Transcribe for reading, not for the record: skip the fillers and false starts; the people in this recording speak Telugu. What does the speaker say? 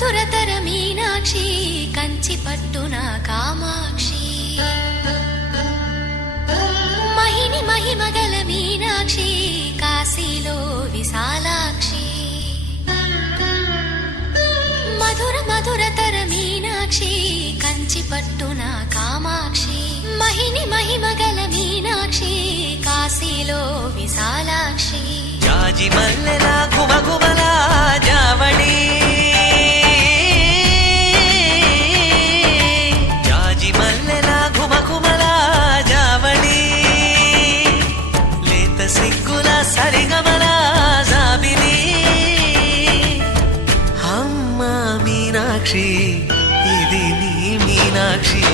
మధురతర మీనాక్షి కంచి పట్టున కామాక్షి మహిని మహిమగల మీనాక్షి కాశీలో విశాలాక్షి మధుర మధురతర మీనాక్షి కంచి పట్టున కామాక్షి మహిని మహిమగల మీనాక్షి కాశీలో విశాలాక్షి జాజి మల్లెల ఘుమఘుమల జావళి జాజి మల్లెల ఘుమఘుమల జావళి లేత సిగ్గుల సరిగమల జాబిలి అమ్మ మీనాక్షి ఇది నీ మీనాక్షి